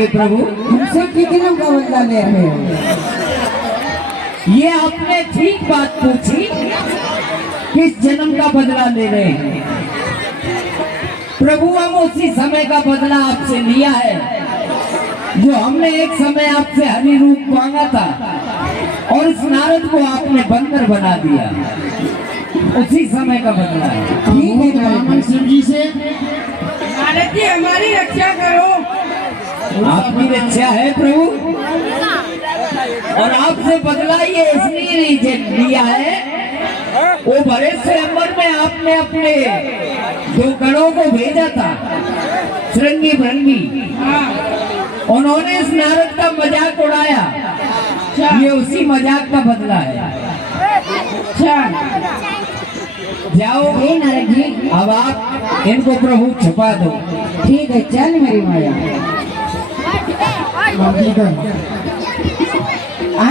लेंगे प्रभु? हमसे कितनों का बदला ले रहे हो? ये आपने ठीक बात पूछी, किस जन्म का बदला ले रहे हैं प्रभु? हम उसी समय का बदला आपसे लिया है जो हमने एक समय आपसे हरि रूप मांगा था और इस नारद को आपने बंदर बना दिया, उसी समय का बदला है। ठीक है ब्राह्मण सिंह जी से नारद जी हमारी रक्षा करो। आपकी रक्षा है प्रभु, और आपसे बदला ये इसलिए लिया है, वो बड़े स्वयंवर में आपने अपने 2 गणों को भेजा था, श्रृंगी भृंगी। उन्होंने इस नारद का मजाक उड़ाया, ये उसी मजाक का बदला है। जाओ नारद जी, अब आप इनको प्रभु छुपा दो। ठीक है, चल मेरी माया।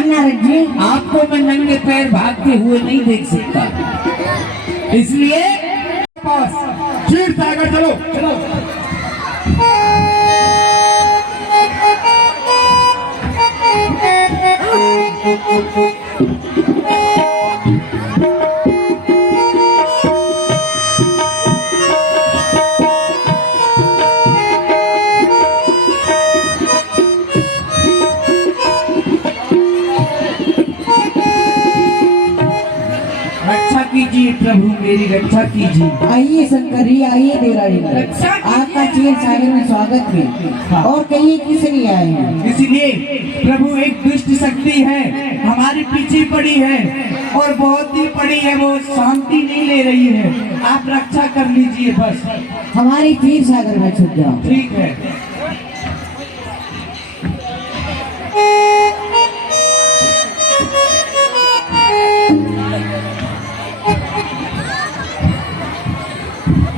नारद जी, आपको मैं नंगे पैर भागते हुए नहीं देख सकता, इसलिए क्षीर सागर चलो चलो। रक्षा कीजिए प्रभु, मेरी रक्षा कीजिए। आइए शंकर जी, आइए देवरानी, आपका क्षीर सागर में स्वागत है। और कहिए किस लिए आए हैं? इसलिए प्रभु एक दुष्ट शक्ति है हमारे पीछे पड़ी है और बहुत ही पड़ी है, वो शांति नहीं ले रही है, आप रक्षा कर लीजिए बस। हमारे क्षीर सागर में छुप जाओ। ठीक है।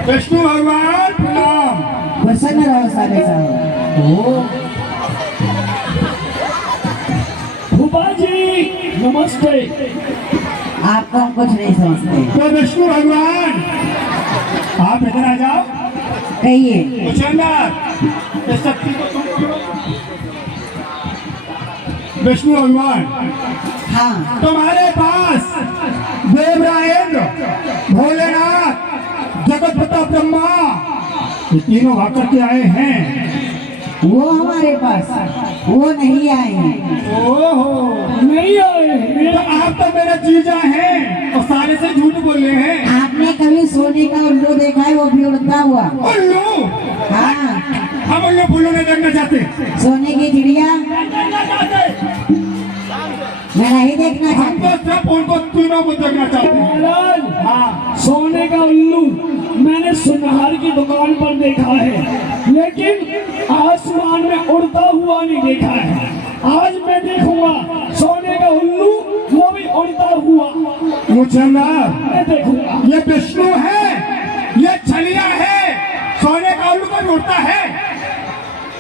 विष्णु भगवान प्रणाम। प्रसन्न रहो सागर साहब। भूपा जी नमस्ते। आपको हम कुछ नहीं समझते। तो विष्णु भगवान आप इधर आ जाओ। कहिए। मुचंदर इस शक्ति को तुम क्यों? विष्णु भगवान, हाँ, तुम्हारे पास देवरायेंद्र, भोलेनाथ, जगत पिता ब्रह्मा, ये तीनों आकर के आए हैं। वो हमारे पास वो नहीं आए हैं। ओहो, नहीं आए। तो आप तो मेरा जीजा हैं और सारे से झूठ बोल रहे हैं। आपने कभी सोने का उल्लू देखा है? वो भी उड़ता हुआ। उल्लू? हाँ, हम उल्लू फुल्लू नहीं देखना चाहते। सोने की चिड़िया मैं नहीं देखना हम चाहती। तो सिर्फ उनको तीनों को देखना चाहते हैं। हाँ, सोने का उल्लू मैंने सुनहर की दुकान पर देखा है, लेकिन आसमान में उड़ता हुआ नहीं देखा है। आज मैं देखूंगा सोने का उल्लू, वो भी उड़ता हुआ मुचंदर, मैं देखूंगा। ये विष्णु है, ये छलिया है, सोने का उल्लू को उड़ता है।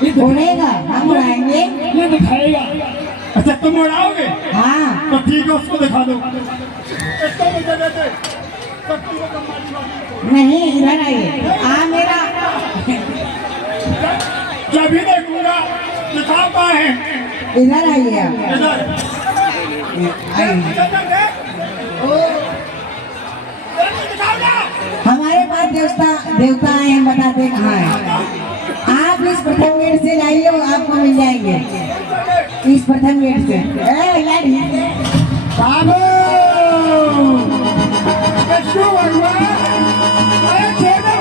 उड़ेगा, हम उड़ाएंगे। ये दिखाएगा। अच्छा तुम उड़ाओगे? हाँ, तो ठीक है, उसको दिखा दो। इसको मुझे दे दे। शक्ति को कम मारी बाकी। नहीं, इधर आइए। मेरा जब भी देखूंगा दिखाओ कहाँ है। इधर आइए आप। इधर। आइए। दिखाओ ना। हमारे पास देवता आए हैं, बताते कहाँ है। आप इस प्रथम गेट से जाइए, वो आपको मिल जाएंगे। इस प्रथम गेट से। बाबू विष्णु भगवान, अरे छोड़ो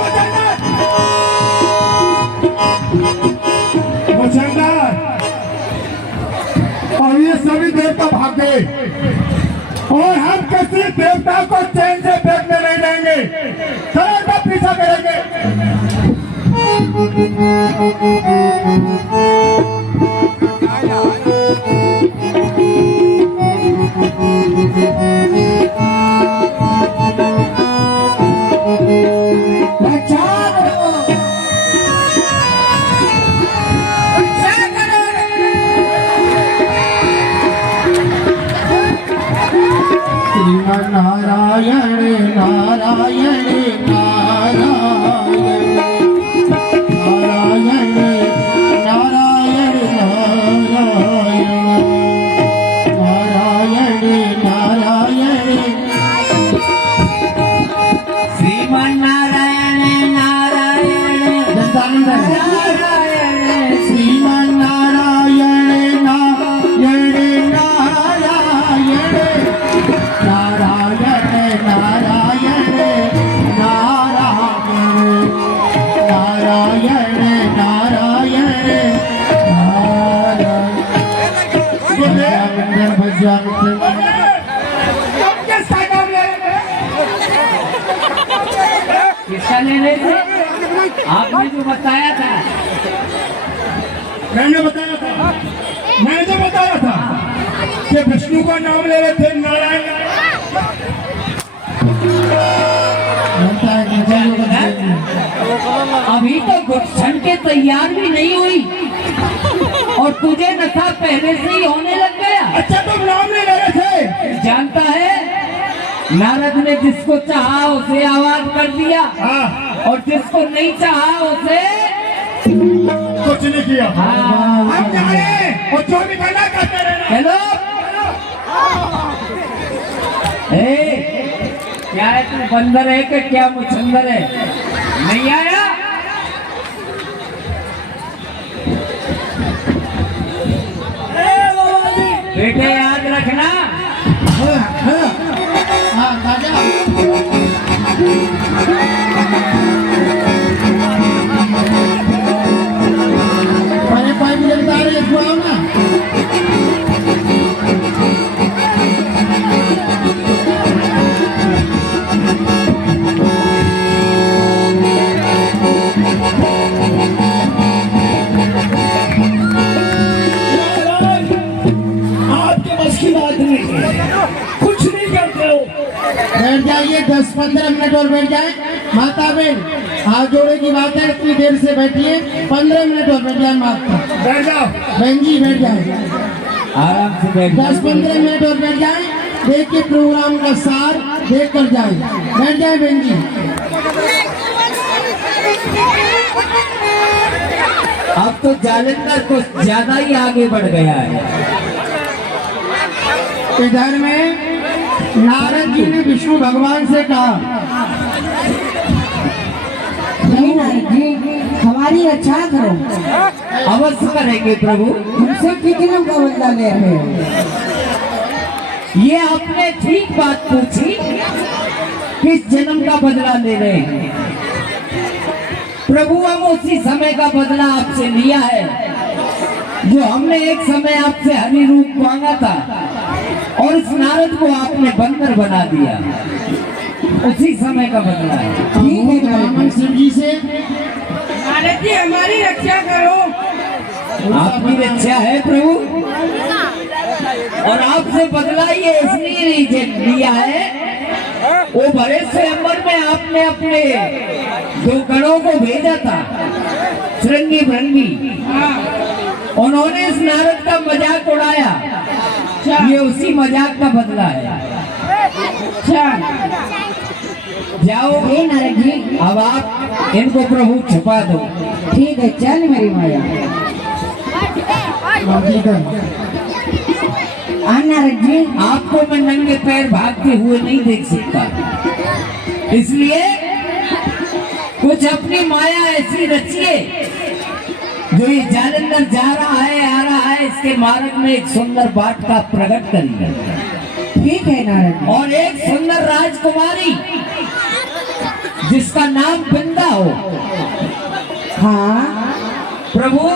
मुचंदर, और ये सभी देवता भाग गए और हम किसी देवता को चैन से देखने नहीं देंगे। चलो इनका पीछा करेंगे। नारायण नारायण नारायण नारायण नारायण तुम किसका नाम ले रहे थे? किसका ले रहे थे? आपने जो बताया था। मैंने बताया था कि विष्णु का नाम ले रहे थे, नारायण। अभी तो गुलशन के तैयार भी नहीं हुई और तुझे नशा पहले से ही होने लग गया। अच्छा, तुम नाम नहीं ले रहे थे? जानता है, नारद ने जिसको चाहा उसे आवाज कर दिया हाँ, और जिसको नहीं चाहा उसे कुछ नहीं किया। हाँ। हम जाने और जो भी करना करते रहना। हेलो, क्या है तू, बंदर है कि क्या मुचंदर है? नहीं आया? बेटे याद रखना, आपके बस की बात नहीं है, कुछ नहीं करते हो। बैठ जाइए, 10-15 मिनट और बैठ जाए। माता बहन, हाथ जोड़े की बात है, इतनी देर से बैठिए, 15 मिनट और बैठ जाए। माता बैठ जाओ। बहन जी बैठ जाए, आराम से बैठ। 10-15 मिनट और बैठ जाए। देख के प्रोग्राम का सार देख कर जाए। बैठ जाए बहन जी। अब तो जालंधर कुछ ज्यादा ही आगे बढ़ गया है। इधर में नारद जी ने विष्णु भगवान से कहा, नहीं नारद जी, हमारी रक्षा करो। अवश्य करेंगे प्रभु। हमसे कितने का बदला ले रहे हो? ये आपने ठीक बात पूछी, किस जन्म का बदला ले रहे हैं प्रभु? हम उसी समय का बदला आपसे लिया है जो हमने एक समय आपसे हरि रूप मांगा था और इस नारद को आपने बंदर बना दिया। उसी समय का बदला है। ठीक है ब्राह्मण शिव जी से नारद जी हमारी रक्षा करो। आपकी रक्षा है प्रभु, और आपसे बदला ये इसलिए लिया है, वो बड़े स्वयंवर में आपने अपने 2 गणों को भेजा था, श्रृंगी भृंगी। उन्होंने इस नारद का मजाक उड़ाया, ये उसी मजाक का बदला है। जाओ हे नारद जी, अब आप इनको प्रभु छुपा दो। ठीक है, चल मेरी माया। नारद जी, आपको मैं नंगे पैर भागते हुए नहीं देख सकता, इसलिए कुछ अपनी माया ऐसी रचिए जो ये जालंधर जा रहा है, आ रहा है, इसके मार्ग में एक सुंदर बाट का प्रकट करिए। ठीक है नारद जी। और एक सुंदर राजकुमारी जिसका नाम बिंदा हो। हाँ प्रभु,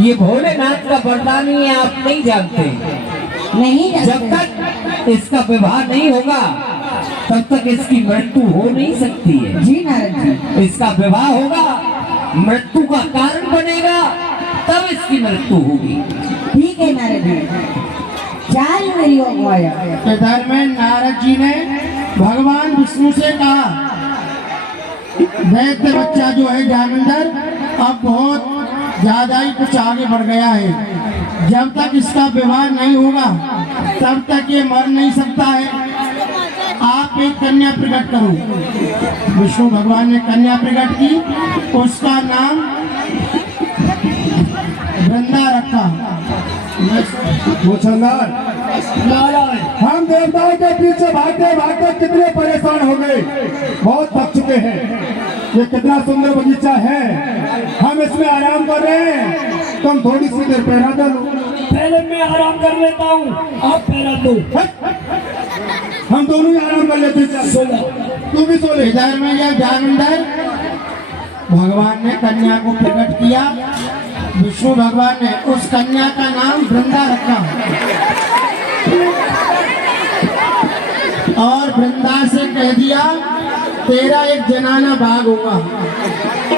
ये भोलेनाथ का वरदान ही है, आप नहीं जानते। नहीं जब तक इसका विवाह नहीं होगा तब तक इसकी मृत्यु हो नहीं सकती है। जी नारद जी। इसका विवाह होगा, मृत्यु का कारण बनेगा, तब इसकी मृत्यु होगी। ठीक है नारद जी, चल मेरी माया। इधर में नारद जी ने भगवान विष्णु से कहा, दैत्य बच्चा जो है जालंधर अब बहुत ज्यादा ही कुछ आगे बढ़ गया है। जब तक इसका विवाह नहीं होगा तब तक ये मर नहीं सकता है। आप एक कन्या प्रकट करो। विष्णु भगवान ने कन्या प्रकट की, उसका नाम वृंदा रखा। मुचंदर, हम देवताओं के पीछे भागते भागते कितने परेशान हो गए, बहुत थक चुके हैं। ये कितना सुंदर बगीचा है, हम इसमें आराम कर रहे हैं, तुम थोड़ी सी देर पैरा डालो। पहले मैं आराम कर लेता हूँ, आप पैरा दो। हम दोनों ही आराम कर लेते हैं। सोला तू भी सो ले। इधर में यह जालंधर भगवान ने कन्या को प्रकट किया। विष्णु भगवान ने उस कन्या का नाम वृंदा रखा और वृंदा से कह दिया तेरा एक जनाना भाग होगा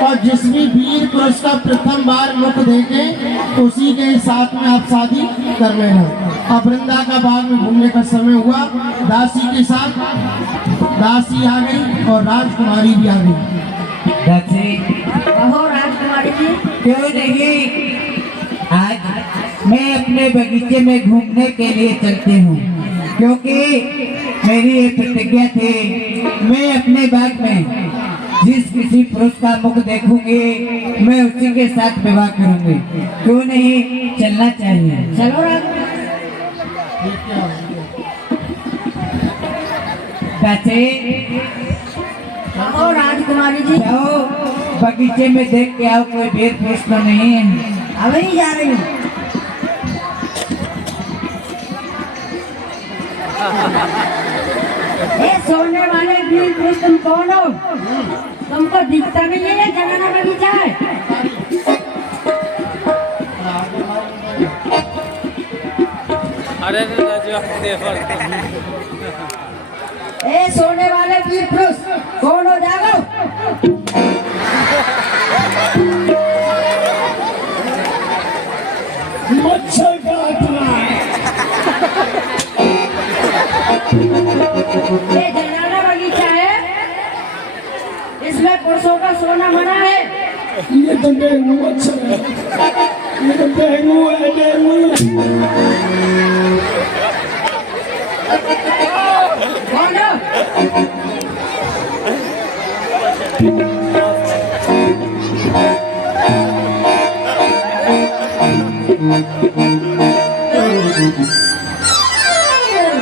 और जिस भी वीर पुरुष का प्रथम बार मुख देखे उसी के साथ में आप शादी कर लेना। अब वृंदा का बाग में घूमने का समय हुआ, दासी के साथ दासी आ गई और राजकुमारी भी आ गई। दासी कहो राजकुमारी जी। क्यों नहीं, आज मैं अपने बगीचे में घूमने के लिए चलती हूँ, क्योंकि मेरी ये प्रतिज्ञा थी मैं अपने बाग में जिस किसी पुरुष का मुख देखूंगी मैं उसी के साथ विवाह करूंगी। क्यों नहीं चलना चाहिए? चलो दासी कहो राजकुमारी जी। जाओ बगीचे में देख के आओ कोई वीर पुरुष तो नहीं है। अभी जा रही हूँ। ये सोने वाले वीर पुरुष तुम कौन हो? तुमको दिखता नहीं है ये जनाना बगीचा है? अरे ए सोने वाले वीर पुरुष कौन हो? जागो। मच्छर काट रहा है। ये जनाना बगीचा है, इसमें पुरुषों का सोना मना है। ये तो डेंगू मच्छर है, ये तो डेंगू है, डेंगू। कौन हो?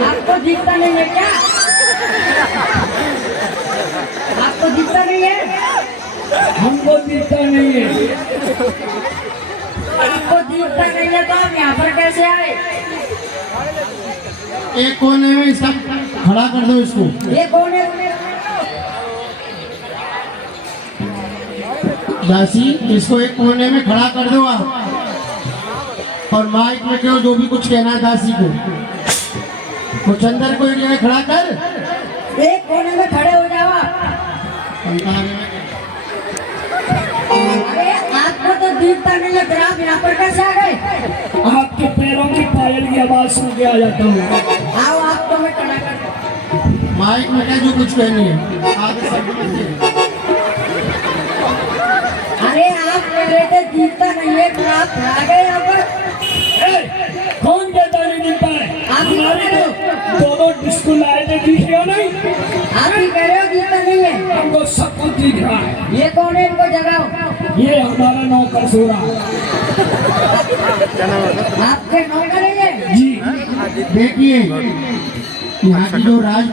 आपको दिखता नहीं है क्या? आपको दिखता नहीं है? हमको दिखता नहीं है। आपको दिखता नहीं है तो आप यहाँ पर कैसे आए? एक कोने में इसका खड़ा कर दो इसको। ये कौन है? दासी इसको एक कोने में खड़ा कर दो आप और माइक में कहो जो भी कुछ कहना है दासी को। कुछ अंदर को एरिया में खड़ा कर। एक कोने में खड़े हो जाओ आप। अरे आपको तो दिखता नहीं है, फिर आप यहाँ पर कैसे आ गए? आपके पैरों की पायल की आवाज सुन के आ जाता हूँ। आओ आपको मैं खड़ा कर दूं। माइक में कह जो कुछ कहनी है आगे शब्द में कह। अरे आप कह रहे थे दिखता नहीं है, फिर आप आ गए यहाँ पर। कौन कहता नहीं दिखता है? आप ही हमारी कह रहे हो। दोनों डिस्को लाइटें दिख रही हो नहीं? आप ही कह रहे हो दिखता नहीं है। हमको सब कुछ दिख रहा है। ये कौन है? इनको जगाओ। ये हमारा नौकर सोरा है। आपके नौकर है ये? जी देखिए यहाँ की जो राज